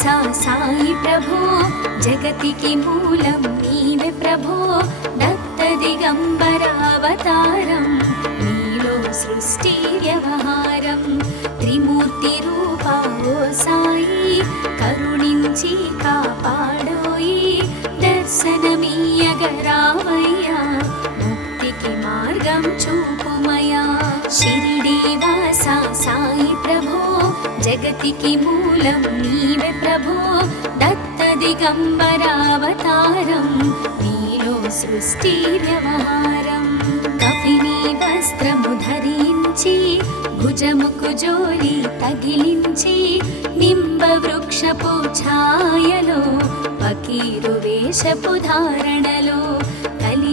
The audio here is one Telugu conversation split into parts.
శ్రీడివాసా సాయి ప్రభో జగతికి మూలం నీవే ప్రభో దత్త దిగంబరావతారం నీలో సృష్టి వ్యవహారం త్రిమూర్తి రూపా ఓ సాయి కరుణించి కాపాడోయి దర్శనమీయగరావయ్యా ముక్తికి జగతికి మూలం నీవే ప్రభో. దత్త దిగంబరావతారం నీలో సృష్టి వ్యవహారం. కపిని వస్త్రము ధరించి భుజముకు జోలి తగిలించి నింబ వృక్షపు ఛాయలో పకీరు వేషపు ధారణలో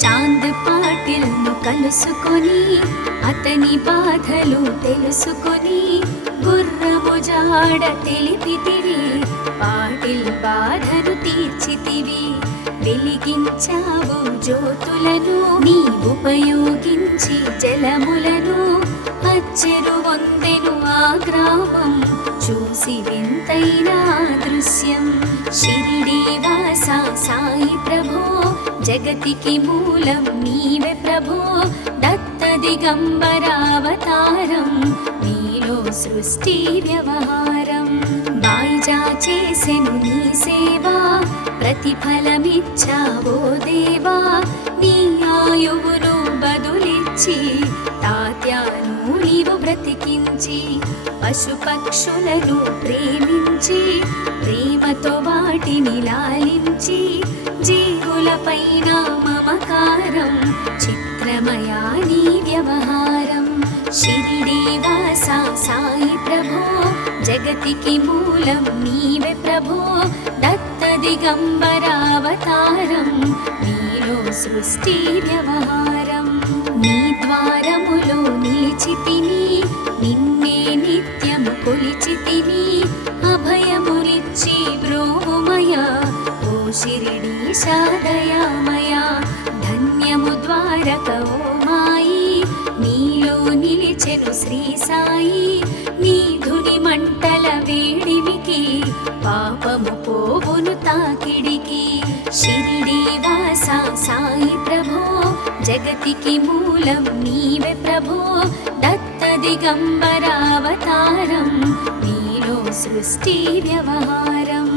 చాంద్ పాటిల్ను కలుసుకొని అతని బాధలు తెలుసుకొని గుర్రము జాడ తెలిపితివి పాటిల్ బాధను తీర్చితివి. వెలిగించావు జ్యోతులను నీ ఉపయోగించి జలములను అచ్చెరు వందెను ఆ గ్రామం. చూసి వింతైన దృశ్యం. షిరిడి వాస సాయి ప్రభో జగతికి మూలం నీవే ప్రభో. దత్త దిగంబరావతారం నీలో సృష్టి వ్యవహారం. బాయిజా చేసెను నీ సేవా ప్రతిఫలమిచ్చావో దేవా. నీ ఆయువును బదులిచ్చి తాత్యాను నీవు బ్రతికించి పశుపక్షులను ప్రేమించి ప్రేమతో వాటిని లాలించి జీవులపైన మమకారం చిత్రమయా నీ వ్యవహారం. శిరిడీవాస సాయి ప్రభో జగతికి మూలం నీవే ప్రభో దత్త దిగంబరావతారం నీలో సృష్టి వ్యవహారం. నీ ద్వారములో నిలిచితిని శ్రీ సాయి నీ ధుని మంటల వేడిమికి పాపము పోవును తాకిడికి. షిరిడి వాస సాయి ప్రభో జగతికి మూలం నీవే ప్రభో దత్త దిగంబరావతారం నీలో సృష్టి వ్యవహారం.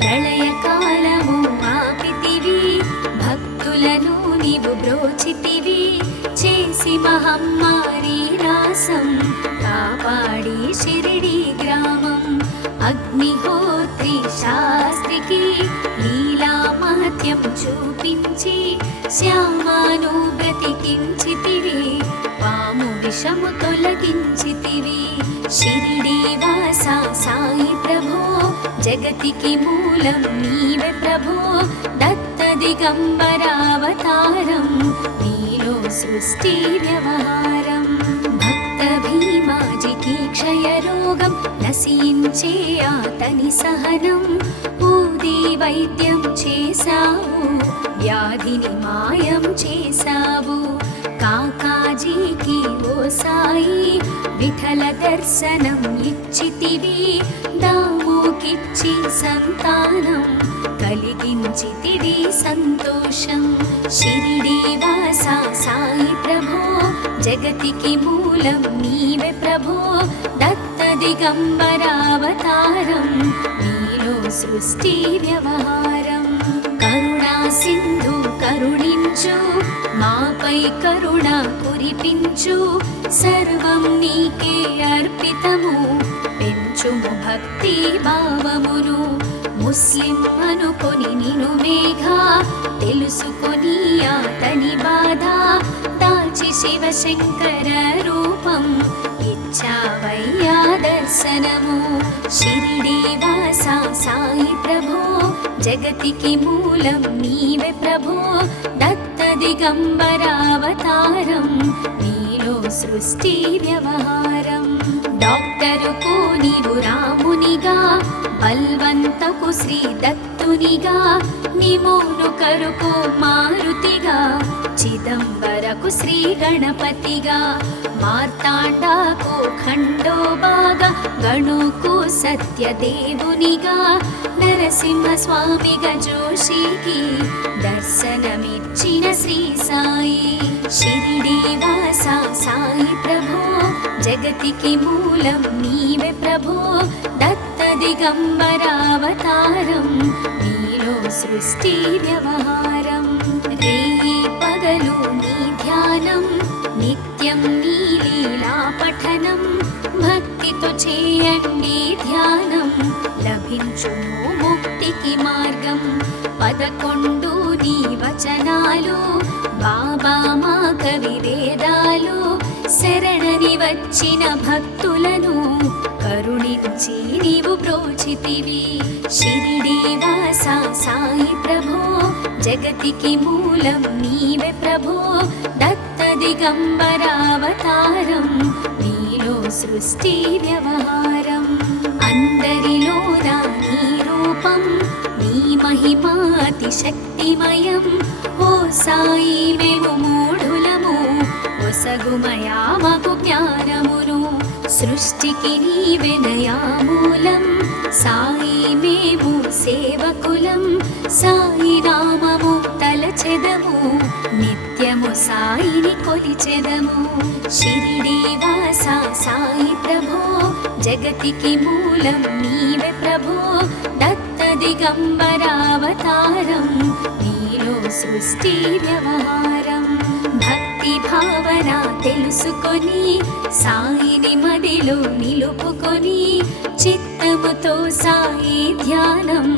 ప్రళయకాలము ఆపితివి భక్తులను నీవు బ్రోచితివి చేసి మహమ్మ మహత్యం చూపించి శ్యామాను బ్రతికించితివి పాము విషము తొలగించితివి. షిరిడి వాస సాయి ప్రభో జగతికి మూలం నీవే ప్రభో. దత్త దిగంబరావతారం నీలో సృష్టి వ్యవహారం. భక్త భీమాజికి క్షయరోగం నశించే అతని సహనం. వ్యాధి వైద్యం చేశావు వ్యాధిని మాయం చేశావు కాకాజీకి ఓ సాయి విఠల దర్శనం ఇచ్చితివి దాముకిచ్చి సంతానం కలిగించితివి సంతోషం. షిరిడి సాయి ప్రభో జగతికి మూలం నీవే ప్రభో దత్త దిగంబరావతారం నీలో సృష్టి వ్యవహారం. కరుణా సింధు కరుణించు మాపై కరుణ కురిపించు. సర్వం నీకే అర్పితము పెంచుము భక్తి భావమును. ముస్లిం అనుకొని నిను మేఘా తెలుసుకొని అతని బాధ. దాచి శివశంకర రూపం ఇచ్చావయ్యా దర్శనము. షిరిడి వాస సాయి ప్రభో. జగతికి మూలం నీవే ప్రభో. దత్త దిగంబరావతారం నీలో సృష్టి వ్యవహారం. డాక్టరుకు నీవు రామునిగా. బల్వంతకు శ్రీ దత్తునిగా. నిమోను కరుకు మారుతిగా. చిదంబరకు శ్రీ గణపతిగా మార్తాండాకు ఖండోబాగా గణుకు సత్యదేవునిగా నరసింహ స్వామిగా జోషికి దర్శనమిచ్చిన శ్రీ సాయి. శిరిడీవాస సాయి ప్రభో జగతికి మూలం నీవే ప్రభో దత్త దిగంబరావతారం నీలో సృష్టి వ్యవహారం. పగలు నీ ధ్యానం నిత్యం నీ లీలా పఠనం. భక్తితో చేయండి ధ్యానం లభించును ముక్తికి మార్గం. పదకొండు నీ వచనాలు బాబా మా కవి వేదాలు. శరణని వచ్చిన భక్తులను కరుణించి నీవు ప్రోచితివి. షిరిడి వాస సాయి ప్రభో జగతికి మూలం నీవే ప్రభో దత్త దిగంబరావతారం నీలో సృష్టి వ్యవహారం. అందరిలో నీ రూపం నీ మహిమాతి శక్తిమయం ఓ సాయి మేము మూడు ఒసగుమయా జ్ఞానమును సృష్టికి నీవే నయామూలం సాయి మేము సేవకులం. సాయి నామము తలచెదము. నిత్యము సాయిని కొలిచెదము. శిరిడీవాస సాయి ప్రభో జగతికి మూలం నీవే ప్రభో. దత్త దిగంబరావతారం నీలో సృష్టి వ్యవహారం. భక్తి భావన తెలుసుకొని సాయిని మదిలో నిలుపుకొని చిత్తముతో సాయి ధ్యానం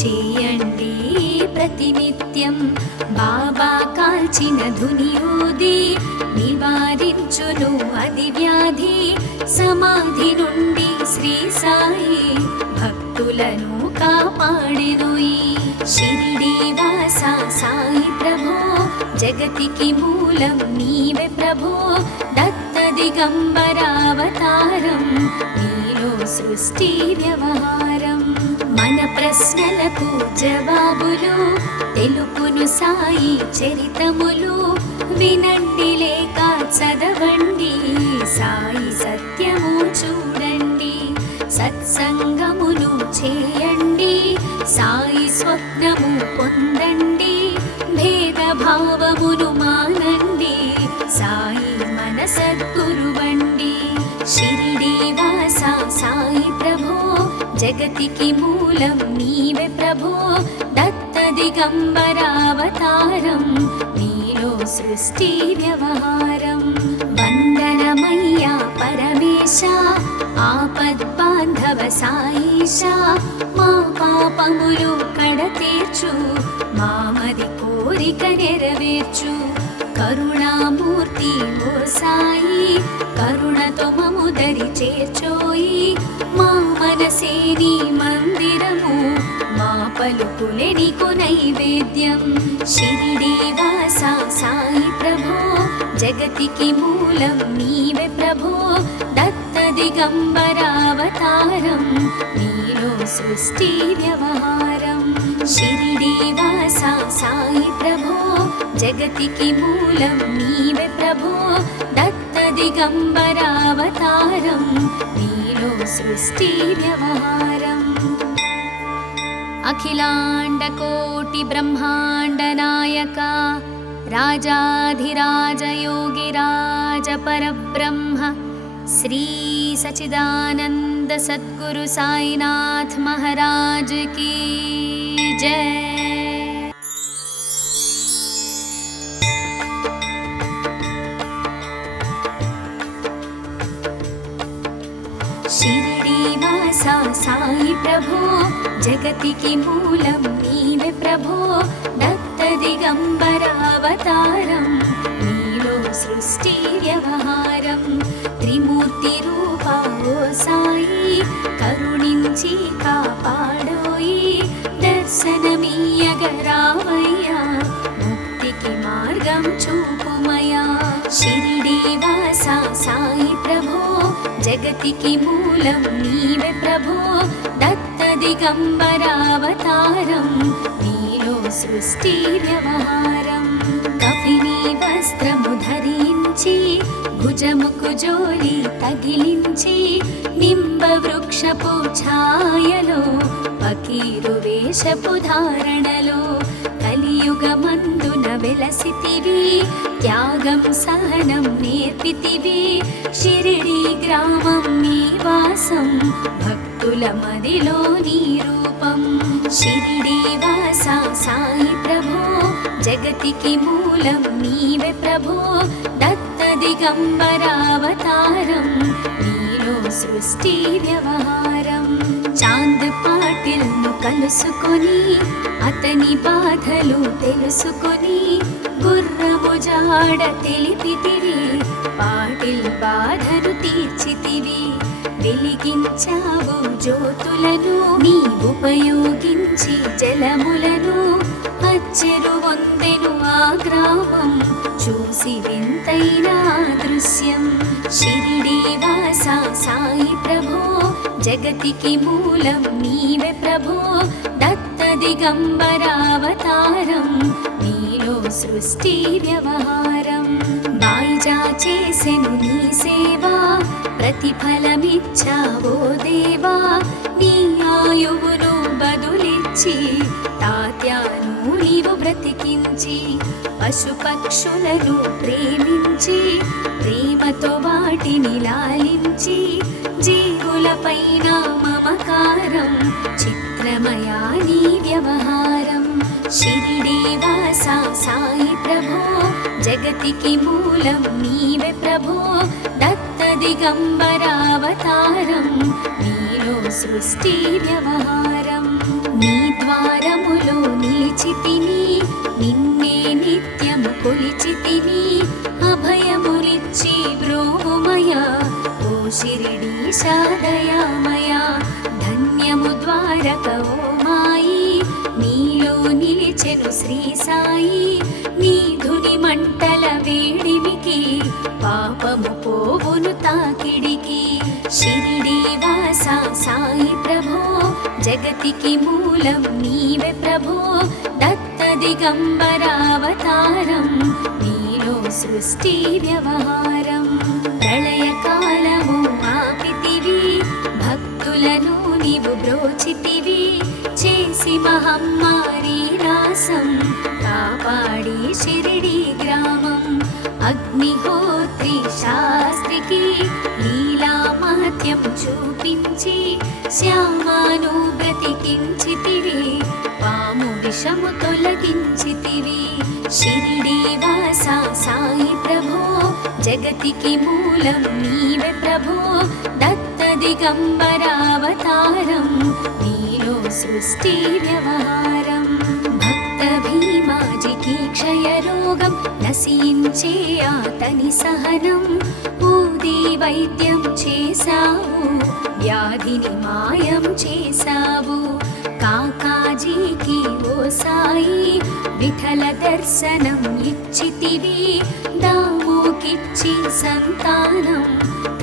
చేయండి ప్రతినిత్యం. బాబా కాల్చిన ధునియూది నివారించును అది వ్యాధి. సమాధి నుండి శ్రీ సాయి భక్తులను కాపాడెను ఈ సాయి ప్రభో జగతికి మూలం నీవే ప్రభో దత్త దిగంబరావతారం నీలో సృష్టి వ్యవహారం. మన ప్రశ్నలకు జవాబులు తెలుపును సాయి చరితములు వినండి లేక చదవండి సాయి సత్యము చూడండి. సత్సంగములు చేయండి సాయి స్వప్నము పొందండి భేద భావములు మానండి సాయి మన సద్గురువండి షిరిడి వాస సాయి ప్రభో జగతికి మూలం నీవే ప్రభో దత్త దిగంబరావతారం నీలో సృష్టి వ్యవహారం. వందనమయ్యా పరమేశ ఆపద్ బాంధవ సాయిషా మా పాపములు కడతీర్చు మామది కోరిక నెరవేర్చు. కరుణామూర్తి ఓ సాయి కరుణతో మము దరి చేర్చోయి. మా మనసేని మందిరము మా పలుకులే నైవేద్యం. షిరిడి సాయి ప్రభో జగతికి మూలం నీవే ప్రభో దత్త दिगम्बरावतारं नीलो सृष्टिव्यवहारं व्यवहारम् श्रीदेवासाई प्रभो जगति किमूलं नीव प्रभो दत्तदिगम्बरावतारं नीलो सृष्टिव्यवहारम् अखिलाण्डकोटिब्रह्माण्डनायका राजाधिराजयोगिराजपरब्रह्म श्री सच्चिदानन्द सद्गुरु साईनाथ महाराज की जय। श्रीवासा साई प्रभो जगति किमूलं प्रभो दत्तदिगम्बरावतारं नीलो सृष्टिव्यवहारं त्रिमूर्तिरूप కరుణించి కాపాడోయి దర్శనమీయగరావయ్యా ముక్తికి మార్గం చూపుమయా. షిరిడి వాసా సాయి ప్రభో జగతికి మూలం నీవే ప్రభో. దత్త దిగంబరావతారం నీలో సృష్టి వ్యవహారం. కఫిని వస్త్రము ధరించి భుజముకు జోలి తగిలించి నింబ వృక్షపు ఛాయలో పకీరు వేషపు ధారణలో కలియుగమందున వెలసితివి త్యాగం సహనం నేర్పితివి షిరిడి గ్రామం నీ వాసం భక్తుల మదిలో నీ రూపం. షిరిడి వాస సాయి ప్రభో జగతికి మూలం నీవే ప్రభు. దత్త దిగంబరావతారం నీలో సృష్టి వ్యవహారం. చాంద్ పాటిల్ను కలుసుకొని అతని బాధలు తెలుసుకొని గుర్రము జాడ తెలిపితివి. పాటిల్ బాధను తీర్చితివి. వెలిగించావు జ్యోతులను నీ ఉపయోగించి జలములను అచ్చెరు వందెను ఆ గ్రామం. చూసి వింతైన దృశ్యం. షిరిడి వాసా సాయి ప్రభో జగతికి మూలం నీవే ప్రభో. దత్త దిగంబరావతారం నీలో సృష్టి వ్యవహారం. బాయిజా చేసెను నీ సేవా ప్రతిఫలమిచ్చావో దేవా. నీ ఆయువును బదులిచ్చి బ్రతికించి పశుపక్షులను ప్రేమించి ప్రేమతో వాటిని లాలించి జీవులపైన మమకారం చిత్రమయా నీ వ్యవహారం శిరిడీవాస సాయి ప్రభో జగతికి మూలం నీవే ప్రభో దత్త దిగంబరావతారం నీలో సృష్టి వ్యవహారం. నీ ద్వారములో నిలిచి తిని నిన్నే నిత్యము కొలిచి తిని అభయములిచ్చి బ్రోమయ ఓ శిరిడి సాదయామయ ధన్యము ద్వారక ఓ మాయి నీలో నిలిచెను శ్రీ సాయి నీ ధుని మంటల వేడిమికి పాపము పోవును తాకిడికి శిరిడి వాసా సాయి ప్రభో జగతికి మూలం నీవే ప్రభో. దత్త దిగంబరావతారం నీలో సృష్టి వ్యవహారం. ప్రళయకాలము మాపితివి భక్తులను నీవు బ్రోచితివి. చేసి మహమ్మారి నాశం కాపాడి షిరిడి గ్రామం. అగ్నిహోత్రి శాస్త్రికి లీలా మహత్యం చూపించి శ్యామాను బ్రతికించితివి పాము విషము తొలగించితివి. షిరిడి వాసా సాయి ప్రభో జగతికి మూలం నీవే ప్రభో. దత్త దిగంబరావతారం నీలో సృష్టి వ్యవహారం. క్షయరోగం నశించే అతని సహనం. ఊది వైద్యం చేశావు వ్యాధిని మాయం చేశావు. కాకాజీకి ఓ సాయి విఠల దర్శనం ఇచ్చితివి. దాముకిచ్చి సంతానం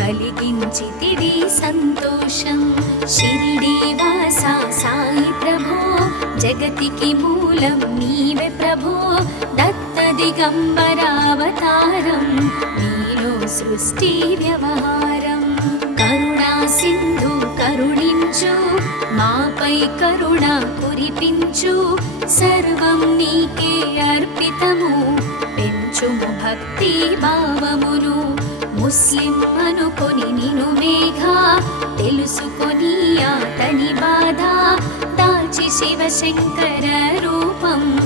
కలిగించితివి సంతోషం. షిరిడి వాసా సాయి ప్రభో జగతికి మూలం నీవే ప్రభో. దత్త దిగంబరావతారం నీలో సృష్టి వ్యవహారం. కరుణా సింధు కరుణించు మాపై కరుణ కురిపించు. సర్వం నీకే అర్పితము పెంచుము భక్తి భావమును. ముస్లిం అనుకొని నిను మేఘ తెలుసుకొని అతని బాధ. దాచి శివశంకర రూపం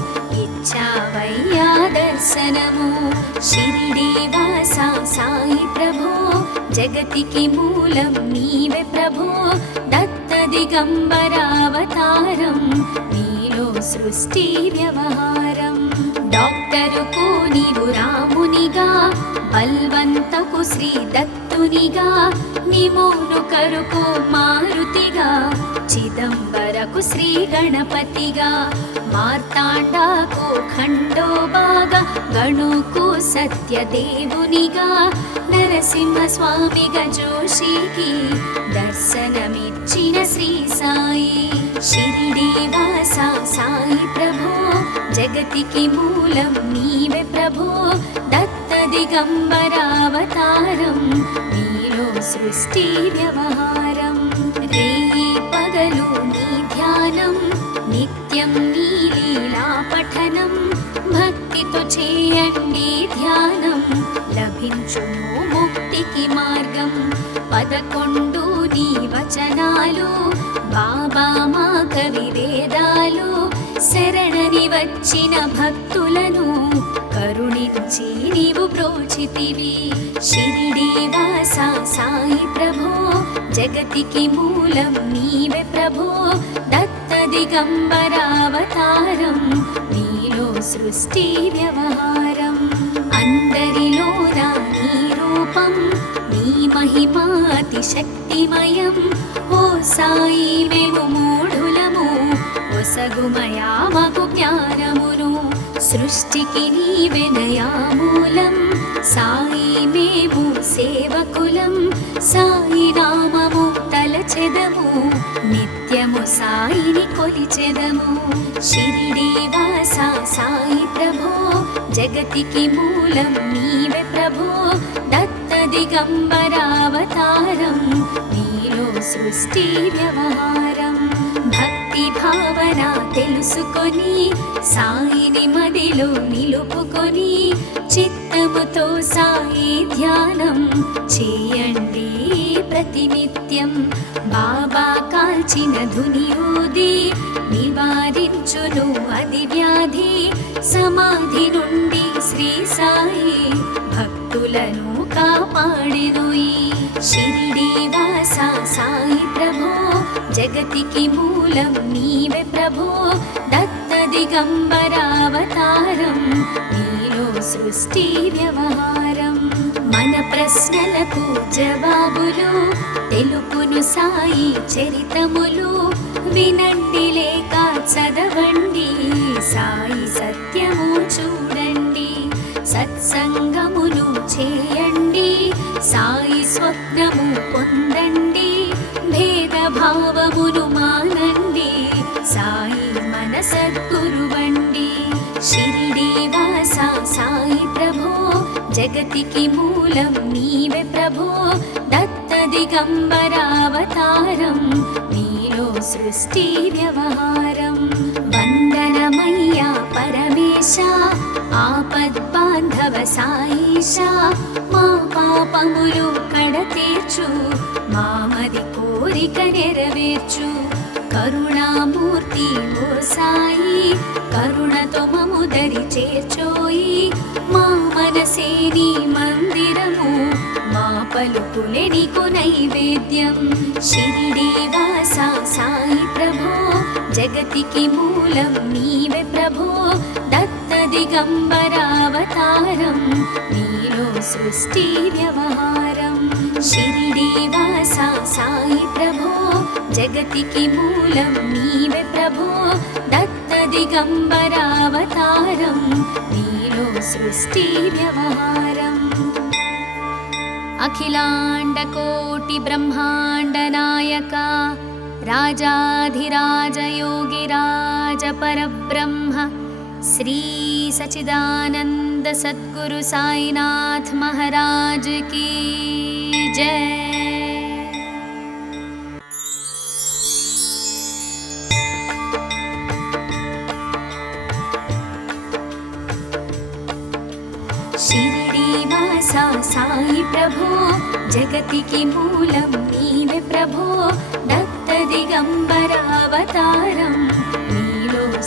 ఇచ్చావయ్యా దర్శనము. షిరిడి వాసా సాయి ప్రభో జగతికి మూలం నీవే ప్రభో. దత్త దిగంబరావతారం నీలో సృష్టి వ్యవహారం. డాక్టరుకు నీవు రామునిగా బల్వంతకు శ్రీ దత్తునిగా నిమోను కరుకు మారుతిగా చిదంబరకు శ్రీ గణపతిగా మార్తాండాకు ఖండోబాగా గణుకు సత్యదేవునిగా నరసింహస్వామిగా జోషికి దర్శనమిచ్చిన శ్రీ సాయి షిరిడి వాస సాయి ప్రభో. జగతికి మూలం నీవే ప్రభో. దత్త దిగంబరావతారం నీలో సృష్టి వ్యవహారం. రే పగలు నీ ధ్యానం నిత్యం నీ లీలా పఠనం. భక్తితో చేయండి ధ్యానం లభించును ముక్తికి మార్గం. పదకొండు నీ వచనాలు బాబా మా కవి వేదాలు. శరణని వచ్చిన భక్తులను కరుణించి నీవు బ్రోచితివి షిరిడి వాస సాయి ప్రభో జగతికి మూలం నీవే ప్రభో. దత్త దిగంబరావతారం నీలో సృష్టి వ్యవహారం. అందరిలో నీ రూపం నీ మహిమాతి శక్తిమయం ఓ సాయి మేము మూఢుల ఒసగుమయా జ్ఞానమును సృష్టికి నీవెనయా మూలం సాయి మేము సేవకులం. సాయి నామము తలచెదము. నిత్యము సాయిని కొలిచెదము. షిరిడి వాస సాయి ప్రభో జగతికి మూలం నీవే ప్రభో. దత్త దిగంబరావతారం నీలో సృష్టి వ్యవహారం. భక్తి భావన తెలుసుకొని సాయిని మదిలో నిలుపుకొని చిత్తముతో సాయి ధ్యానం చేయండి ప్రతినిత్యం. బాబా కాల్చిన ధుని నివారించును అది వ్యాధి. సమాధి నుండి శ్రీ సాయి భక్తులను కాపాడెను ఈ షిరిడి వాస సాయి ప్రభు. జగతికి మూలం నీవే ప్రభు. దత్త దిగంబరావతారం నీలో సృష్టి వ్యవహారం. మన ప్రశ్నలకు జవాబులు తెలుపును సాయి చరితములు. వినండి లేక చదవండి సాయి సత్యము చూడండి. సత్సంగమును చేయండి సాయి స్వప్నము పొందండి. భావమును మానండి సాయి మన సద్గురువండి షిరిడి వాస సాయి ప్రభో జగతికి మూలం నీవే ప్రభో. దత్త దిగంబరావతారం నీలో సృష్టి వ్యవహారం. వందనమయ్యా పరమేశ ఆపద్ బాంధవ సాయిష మా పాపములు కడతీర్చు మామది కో కోరిక నెరవేర్చు. కరుణామూర్తి ఓ సాయి కరుణతో మము దరి చేర్చోయి. మా మనసే నీ మందిరము మా పలుకులే నీకు నైవేద్యం. షిరిడి వాస సాయి ప్రభో జగతికి మూలం నీవే ప్రభో. దత్త దిగంబరావతారం నీలో సృష్టి వ్యవహారం. श्रीदेवासाई प्रभो जगति किमूलं नीव प्रभो दत्तदिगम्बरावतारं नीलो सृष्टिव्यवहारम् अखिलाण्डकोटिब्रह्माण्डनायका राजाधिराजयोगिराजपरब्रह्म श्रीसचिदानन्दसद्गुरुसाईनाथ महाराज की। जय। श्रीरीवासाई प्रभो जगति किमूलं नीवे प्रभो दत्तदिगम्बरावतारम्।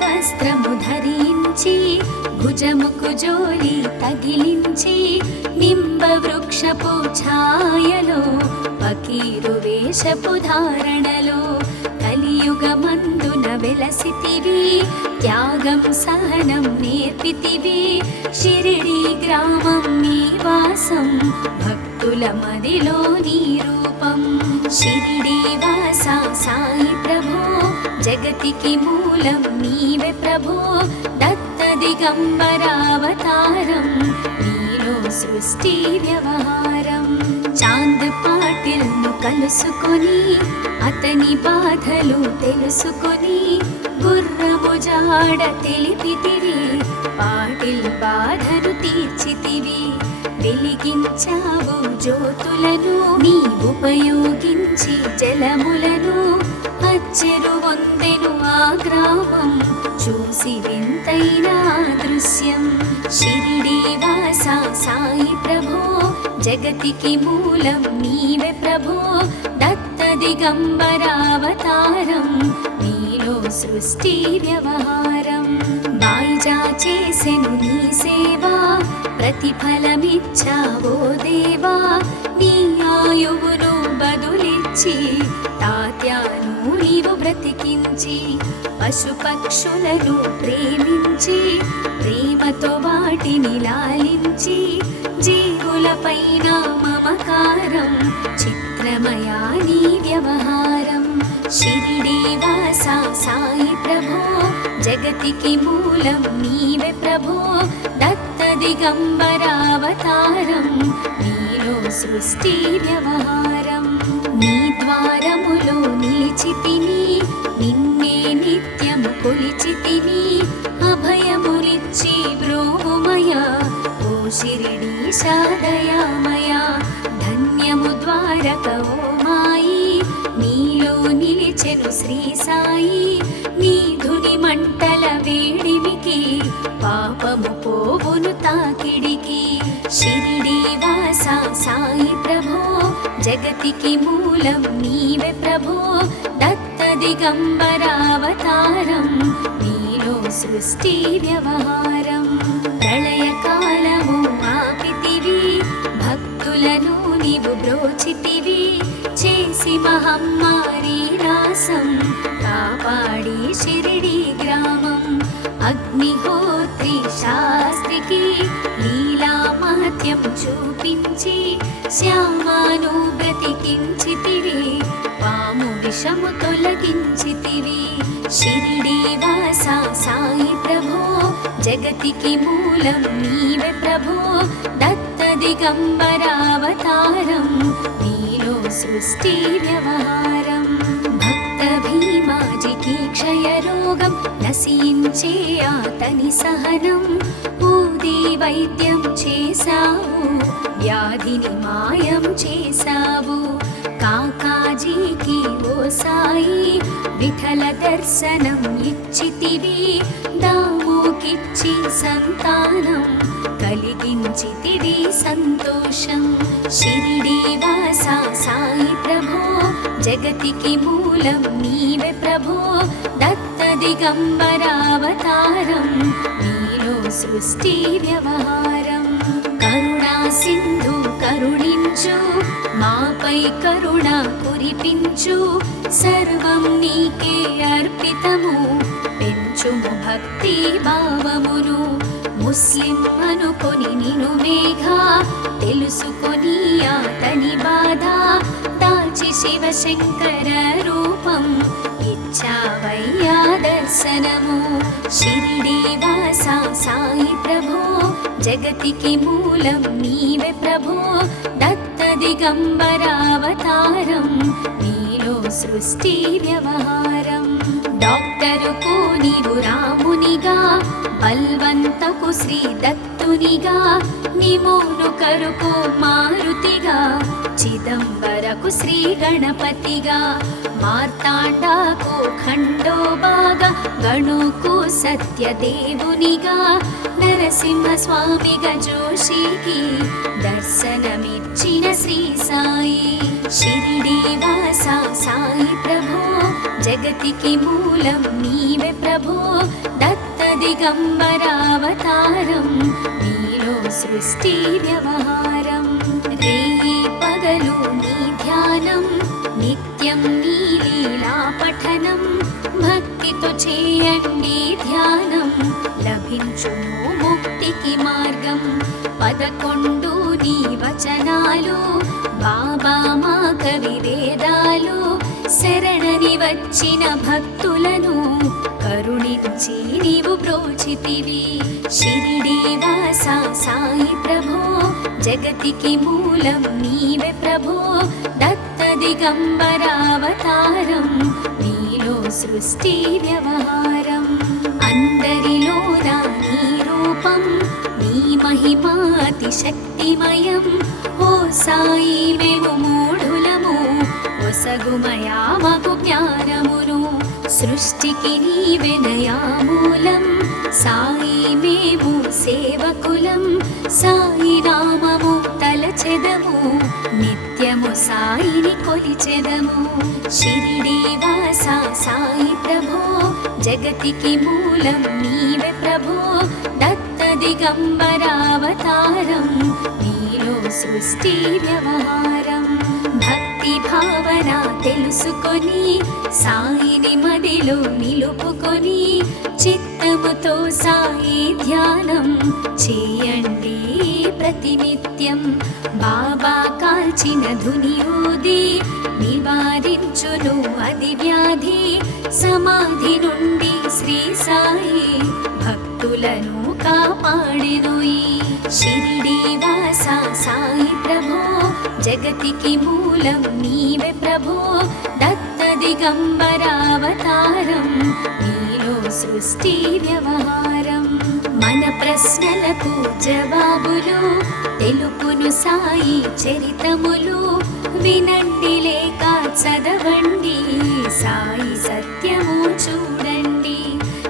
వస్త్రము ధరించి భుజముకు జోలి తగిలించి నింబ వృక్షపు ఛాయలో పకీరు వేషపు ధారణలో కలియుగమందున వెలసితివి త్యాగం సహనం నేర్పితివి షిరిడి గ్రామం నీ వాసం భక్తుల మదిలో నీ రూపం షిరిడి వాస సాయి ప్రభో జగతికి మూలం నీవే ప్రభో. దత్త దిగంబరావతారం నీలో సృష్టి వ్యవహారం. చాంద్ పాటిల్ను కలుసుకొని అతని బాధలు తెలుసుకొని గుర్రము జాడ తెలిపితివి. పాటిల్ బాధను తీర్చితివి. వెలిగించావు జ్యోతులను నీ ఉపయోగించి జలములను అచ్చెరు వందెను ఆ గ్రామం. చూసి వింతైన దృశ్యం. షిరిడి వాస సాయి ప్రభో జగతికి మూలం నీవే ప్రభో. దత్త దిగంబరావతారం నీలో సృష్టి వ్యవహారం. బాయిజా చేసెను నీ సేవా ప్రతిఫలమిచ్చావో దేవా. నీ ఆయువును బదులిచ్చి తాత్యాను నీవు బ్రతికించి పశుపక్షులను ప్రేమించి ప్రేమతో వాటిని లాలించి జీవులపైన మమకారం చిత్రమయా నీ వ్యవహారం. షిరిడి సాయి ప్రభో జగతికి మూలం నీవే ప్రభో దత్త దిగంబరావతారం నీలో సృష్టి వ్యవహారం. నీ ద్వారములో నిలిచితిని నిన్నే నిత్యము కొలిచితిని అభయములిచ్చి బ్రోమయ ఓ శిరిడి శాదయామయా ధన్యము ద్వారక ఓ మాయి నీలో నిలిచెను శ్రీ సాయి నీ ధుని మంటల వేడిమికి పాపము పోవును తాకిడికి. షిరిడి వాస సాయి ప్రభో జగతికి మూలం నీవే ప్రభో దత్త దిగంబరావతారం నీలో సృష్టి వ్యవహారం. ప్రళయకాలము ఆపితివి భక్తులను నీవు బ్రోచితివి చేసి మహమ్మారి నాశం కాపాడి షిరిడి గ్రామం అగ్నిహోత్రి శాస్త్రికి లీలా మహత్యం చూపించి శ్యామాను బ్రతికించితివి పాము విషము తొలగించితివి. షిరిడి వాస సాయి ప్రభో జగతికి మూలం నీవే ప్రభో. దత్త దిగంబరావతారం నీలో సృష్టి వ్యవహారం. భక్త భీమాజికి క్షయరోగం నశించే అతని సహనం ఊది వైద్యం చేశావు వ్యాధిని మాయం చేశావు. కాకాజీకి ఓ సాయి విఠల దర్శనం ఇచ్చితివి దాముకిచ్చి సంతానం కలిగించితివి సంతోషం. షిరిడి వాస సాయి ప్రభో జగతికి మూలం నీవే ప్రభో. దత్త దిగంబరావతారం నీలో సృష్టి వ్యవహారం. కరుణా సింధు కరుణించు మాపై కరుణ కురిపించు. సర్వం నీకే అర్పితము పెంచుము భక్తి భావమును. ముస్లిం అనుకొని నిను మేఘ తెలుసుకొని అతని బాధ. దాచి శివశంకర రూపం ఇచ్చావయ్యా దర్శనము. షిరిడి వాస సాయి ప్రభో జగతికి మూలం నీవే ప్రభో. దత్త దిగంబరావతారం నీలో సృష్టి వ్యవహారం. డాక్టర్ డాక్టరుకు నీవు రామునిగా బల్వంతకు శ్రీ దత్తునిగా నిమోను కరుకు మారుతిగా చిదంబరకు శ్రీ గణపతిగా మార్తాండాకు ఖండోబాగా గణుకు సత్యదేవునిగా నరసింహస్వామిగా జోషికి దర్శనమిచ్చిన శ్రీ సాయి. शिरडीवासा साई प्रभो जगति किमूलं नीवे प्रभो दत्तदिगम्बरावतारं नीलो सृष्टिव्यवहारं रेहि पगलु नी ध्यानं नित्यं नीलीलापठनम्। ధ్యానం చేయండి ధ్యానం. లభించును ముక్తికి మార్గం. పదకొండు నీ వచనాలు బాబా మా కవి వేదాలు. శరణని వచ్చిన భక్తులను కరుణించి నీవు ప్రోచితివి షిరిడి వాస సాయి ప్రభో జగతికి మూలం నీవే ప్రభో. దత్త దిగంబరావతారం సృష్టి వ్యవహారం అందరిలో నీ రూపం నీ మహిమాతి శక్తిమయం ఓ సాయి మేము మూఢులము ఒసగుమయా మాకు జ్ఞానమును. సృష్టికి నీవెనయా మూలం సాయి మేము సేవకులం. సాయి నామము తలచెదము. నిత్య సాయిని కొలిచెదము. షిరిడి వాస సాయి ప్రభో? జగతికి మూలం నీవే ప్రభో. దత్త దిగంబరావతారం నీలో సృష్టి వ్యవహారం. భక్తి భావన తెలుసుకొని సాయిని మదిలో నిలుపుకొని చిత్తముతో సాయి ధ్యానం చేయండి. ప్రతినిత్యం. బాబా కాల్చిన ధుని నివారించును అది వ్యాధి సమాధి నుండి శ్రీ సాయి భక్తులను కాపాడెను షిరిడి వాస సాయి ప్రభో. జగతికి మూలం నీవే ప్రభో. దత్త దిగంబరావతారం నీలో సృష్టి వ్యవహారం. మన ప్రశ్నలకు జవాబులు తెలుపును సాయి చరితములు. వినండి లేక చదవండి సాయి సత్యము చూడండి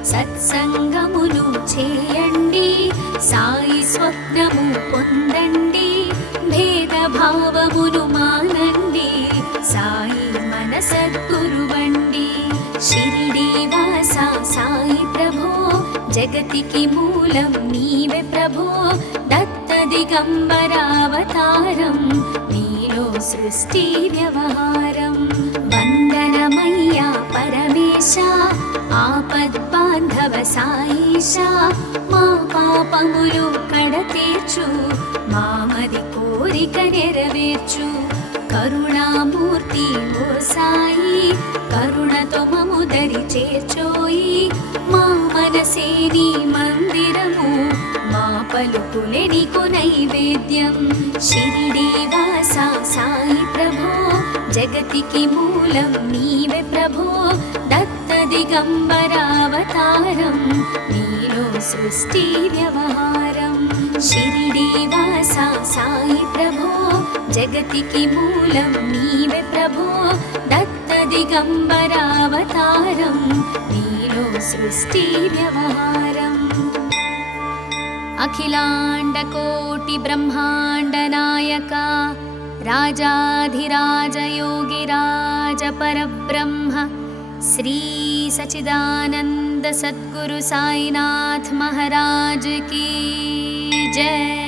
సత్సంగమును చేయండి సాయి స్వప్నము పొందండి భేదభావమును మానండి సాయి మన సద్గురువండి షిరిడి వాస సాయి జగతికి మూలం నీవే ప్రభో. దత్త దిగంబరావతారం నీలో సృష్టి వ్యవహారం. వందనమయ్యా పరమేశ ఆపద్బాంధవ సాయిష మా పాపములు కడతీర్చు మామది కోరిక నెరవేర్చు. కరుణామూర్తి ఓ సాయి కరుణతో మము దరి చేర్చోయి. మా మనసే నీ మందిరము మా పలుకులే నీకు నైవేద్యం. షిరిడి వాస సాయి ప్రభో జగతికి మూలం నీవే ప్రభో. దత్త దిగంబరావతారం నీలో సృష్టి వ్యవహారం. श्रीदेवासाई प्रभो जगति किमूलं नीवे प्रभो दत्तदिगम्बरावतारं नीलो सृष्टिव्यवहारम् अखिलाण्डकोटिब्रह्माण्डनायका राजाधिराजयोगिराजपरब्रह्म श्रीसचिदानन्दसद्गुरु सायिनाथमहाराज की। Yeah.